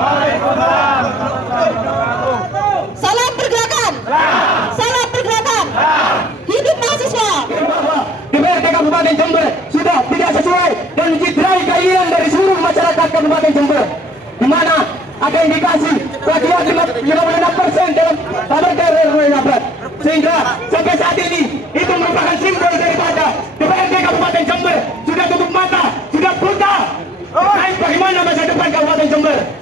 Salam pergerakan. Salam pergerakan. Hidup mahasiswa. DPRD Kabupaten Jember sudah tidak sesuai dan menciderai keinginan dari seluruh masyarakat Kabupaten Jember, di mana ada indikasi plagiat 56% dalam tabel RW Nabrat, sehingga sampai saat ini itu merupakan simbol daripada DPRD Kabupaten Jember sudah tutup mata, sudah buta terkait bagaimana masa depan Kabupaten Jember.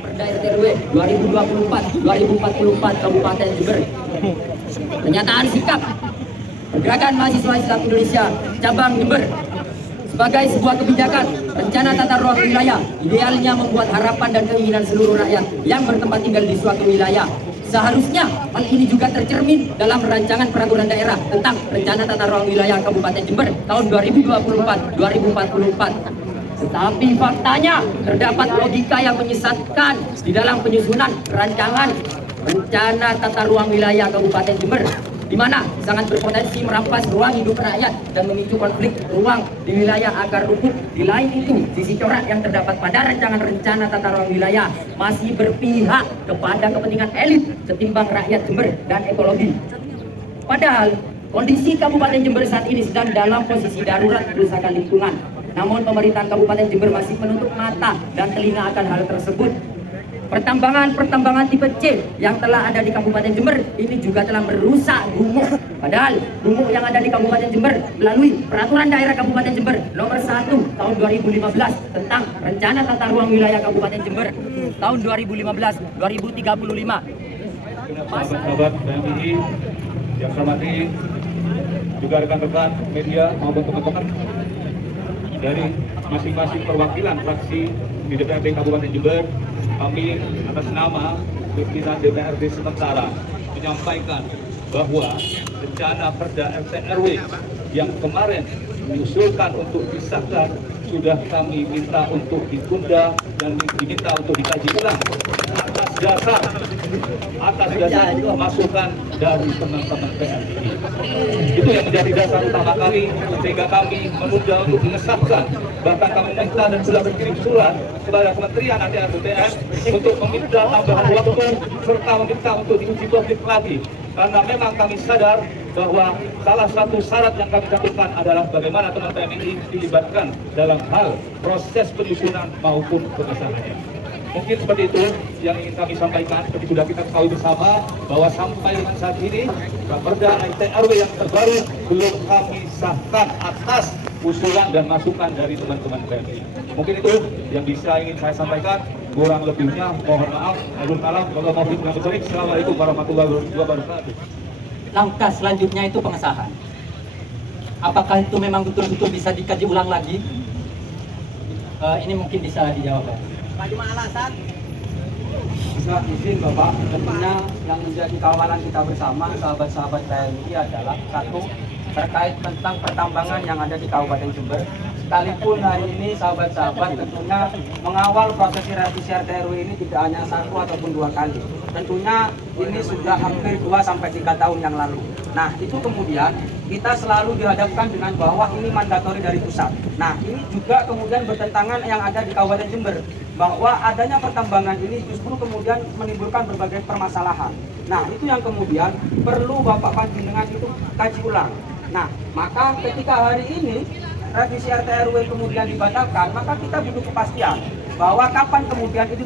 Perda RW 2024 Kabupaten Jember. Pernyataan sikap Pergerakan Mahasiswa Islam Indonesia Cabang Jember. Sebagai sebuah kebijakan, rencana tata ruang wilayah idealnya membuat harapan dan keinginan seluruh rakyat yang bertempat tinggal di suatu wilayah. Seharusnya hal ini juga tercermin dalam rancangan peraturan daerah tentang rencana tata ruang wilayah Kabupaten Jember tahun 2024-2044. Tetapi faktanya terdapat logika yang menyesatkan di dalam penyusunan rancangan rencana tata ruang wilayah Kabupaten Jember, di mana sangat berpotensi merampas ruang hidup rakyat dan memicu konflik ruang di wilayah akar rumput. Di lain itu, sisi corak yang terdapat pada rancangan rencana tata ruang wilayah masih berpihak kepada kepentingan elit ketimbang rakyat Jember dan ekologi. Padahal kondisi Kabupaten Jember saat ini sedang dalam posisi darurat kerusakan lingkungan. Namun pemerintahan Kabupaten Jember masih menutup mata dan telinga akan hal tersebut. Pertambangan tipe C yang telah ada di Kabupaten Jember ini juga telah merusak gumuk. Padahal gumuk yang ada di Kabupaten Jember melalui Peraturan Daerah Kabupaten Jember nomor 1 tahun 2015 tentang Rencana Tata Ruang Wilayah Kabupaten Jember tahun 2015-2035. Sahabat-sahabat PMI yang saya hormati, juga rekan-rekan media maupun teman-teman dari masing-masing perwakilan fraksi di DPRD Kabupaten Jember, kami atas nama pimpinan DPRD sementara menyampaikan bahwa rencana Perda RT RW yang kemarin diusulkan untuk disahkan sudah kami minta untuk ditunda dan diminta untuk dikaji ulang atas dasar masukan dari teman-teman PMI. Itu yang menjadi dasar utama kami, sehingga kami menunda untuk mengesahkan. Bahkan kami minta dan sudah berkirim surat kepada Kementerian ATR BPN untuk meminta tambahan waktu serta meminta untuk diuji publik lagi. Karena memang kami sadar bahwa salah satu syarat yang kami cantumkan adalah bagaimana teman PMI dilibatkan dalam hal proses penyusunan maupun pengesahannya. Mungkin seperti itu yang ingin kami sampaikan. Seperti sudah kita ketahui bersama bahwa sampai dengan saat ini Perda RW yang terbaru belum kami sahkan atas usulan dan masukan dari teman-teman PMI. Mungkin itu yang bisa ingin saya sampaikan. Kurang lebihnya mohon maaf. Assalamualaikum warahmatullahi wabarakatuh. Langkah selanjutnya itu pengesahan. Apakah itu memang betul-betul bisa dikaji ulang lagi? Ini mungkin bisa dijawab. Cuma alasan. Bisa izin Bapak, tentunya yang menjadi kawalan kita bersama sahabat-sahabat TNI adalah satu, terkait tentang pertambangan yang ada di Kabupaten Jember. Sekalipun hari ini sahabat-sahabat tentunya mengawal proses revisi RT RW ini tidak hanya satu ataupun dua kali. Tentunya ini sudah hampir 2-3 tahun yang lalu. Nah, itu kemudian kita selalu dihadapkan dengan bahwa ini mandatori dari pusat. Nah, ini juga kemudian bertentangan yang ada di Kabupaten Jember, bahwa adanya pertambangan ini justru kemudian menimbulkan berbagai permasalahan. Nah, itu yang kemudian perlu Bapak Panjenengan itu kaji ulang. Nah, maka ketika hari ini revisi RT RW kemudian dibatalkan, maka kita butuh kepastian bahwa kapan kemudian itu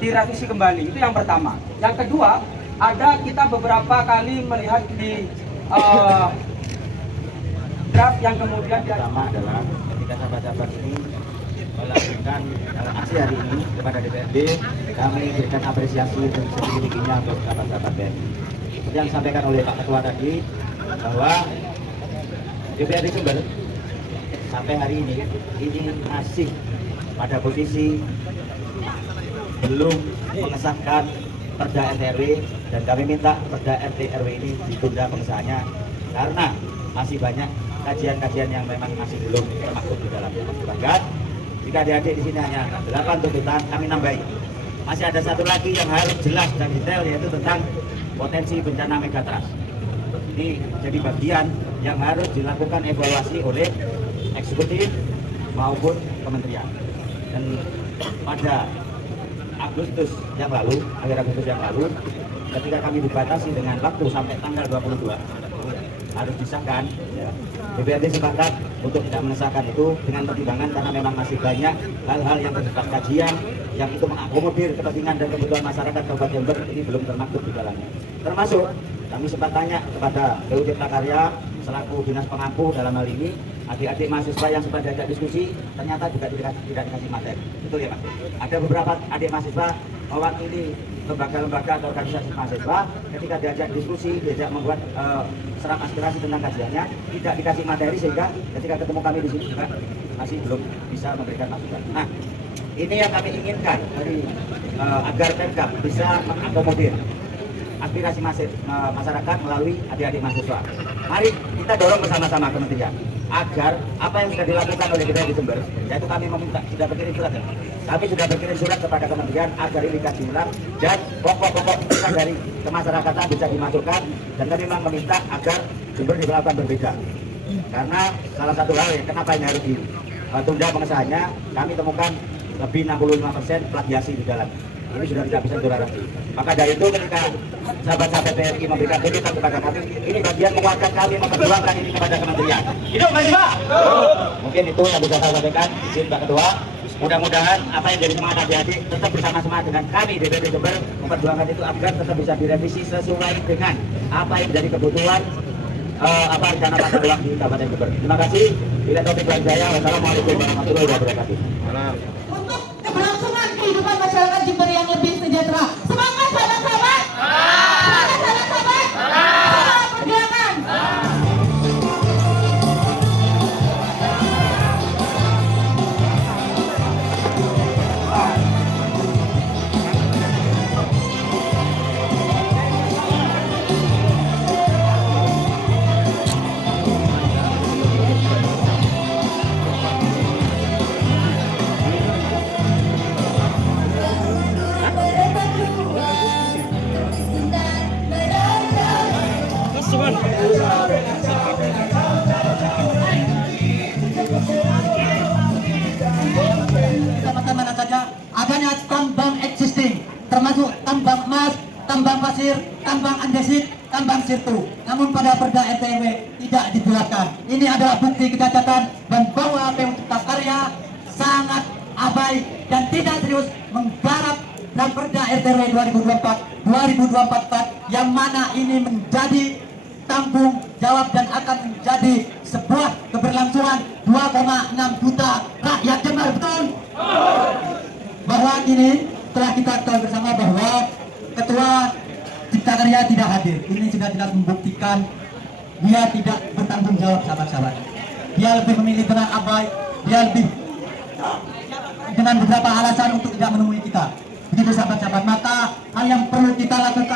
direvisi kembali. Itu yang pertama. Yang kedua, ada kita beberapa kali melihat di draft yang kemudian pertama adalah ketika sahabat-sahabat ini melakukan aksi hari ini kepada DPRD, kami berikan apresiasi dan setinggi-tingginya untuk sahabat-sahabat BNI. Seperti yang disampaikan oleh Pak Ketua tadi, bahwa DPRD Jember sampai hari ini masih pada posisi belum mengesahkan Perda RT RW, dan kami minta Perda RT RW ini ditunda pengesahannya karena masih banyak kajian-kajian yang memang masih belum termaktub di dalamnya. Bahkan jika adik-adik di sini hanya 8 tuntutan, kami nambahi masih ada satu lagi yang harus jelas dan detail, yaitu tentang potensi bencana megatrust. Ini jadi bagian yang harus dilakukan evaluasi oleh eksekutif maupun kementerian. Dan pada Agustus yang lalu, akhir Agustus yang lalu, ketika kami dibatasi dengan waktu sampai tanggal 22 harus disahkan, ya, DPRD sepakat untuk tidak mengesahkan itu dengan pertimbangan karena memang masih banyak hal-hal yang bersifat kajian yang itu mengakomodir kepentingan dan kebutuhan masyarakat Kabupaten Jember ini belum termaktub di dalamnya. Termasuk kami sempat tanya kepada PU Cipta Karya selaku dinas pengampu dalam hal ini, adik-adik mahasiswa yang sempat diajak diskusi ternyata juga tidak dikasih materi. Betul ya Pak? Ada beberapa adik mahasiswa mewakili lembaga-lembaga atau organisasi mahasiswa ketika diajak diskusi, diajak membuat serap aspirasi tentang kajiannya, tidak dikasih materi sehingga ketika ketemu kami di sini juga masih belum bisa memberikan masukan. Nah, ini yang kami inginkan dari agar Pemkab bisa mengakomodir aspirasi masyarakat melalui adik-adik mahasiswa. Mari kita dorong bersama-sama kementerian agar apa yang sudah dilakukan oleh DPRD Jember, yaitu kami meminta, sudah berkirim surat, kami sudah berkirim surat kepada kementerian agar ini dikaji ulang dan pokok-pokok dari kemasyarakatan bisa dimasukkan, dan kami memang meminta agar Jember diperlakukan berbeda. Karena salah satu hal yang kenapa ini harus ditunda pengesahannya, kami temukan lebih 65% plagiasi di dalam. Ini sudah tidak bisa ditoleransi. Maka dari itu ketika sahabat-sahabat PRI memberikan tuntutan kepada kami, ini bagian menguatkan kami memperjuangkan ini kepada kementerian. Hidup mahasiswa. Mungkin itu yang bisa saya sampaikan, izin Pak Ketua. Mudah-mudahan apa yang jadi semangat adik-adik tetap bersama-sama dengan kami DPRD Jember memperjuangkan itu agar tetap bisa direvisi sesuai dengan apa yang menjadi kebutuhan rencana tata ruang di Kabupaten Jember. Terima kasih. Bila topik lain saya, wassalamualaikum warahmatullahi wabarakatuh. Untuk keberlangsungan kehidupan masyarakat Jember yang lebih sejahtera. Semangat sahabat-sahabat! Semangat sahabat-sahabat! Semangat perjuangan! Kecamatan mana saja adanya tambang existing, termasuk tambang emas, tambang pasir, tambang andesit, tambang sirtu. Namun pada Perda RT/RW tidak dijelaskan. Ini adalah bukti kecacatan dan bahwa PU Cipta Karya sangat abai dan tidak serius menggarap dan Perda RT/RW 2024 yang mana ini menjadi tanggung jawab dan akan menjadi sebuah keberlangsungan 2,6 juta rakyat Jember, betul? Bahwa ini telah kita ketahui bersama bahwa Ketua Cipta Karya tidak hadir. Ini sudah jelas membuktikan dia tidak bertanggung jawab, sahabat-sahabat. Dia lebih memilih dengan abai, dia lebih dengan beberapa alasan untuk tidak menemui kita. Begitu sahabat-sahabat, maka hal yang perlu kita lakukan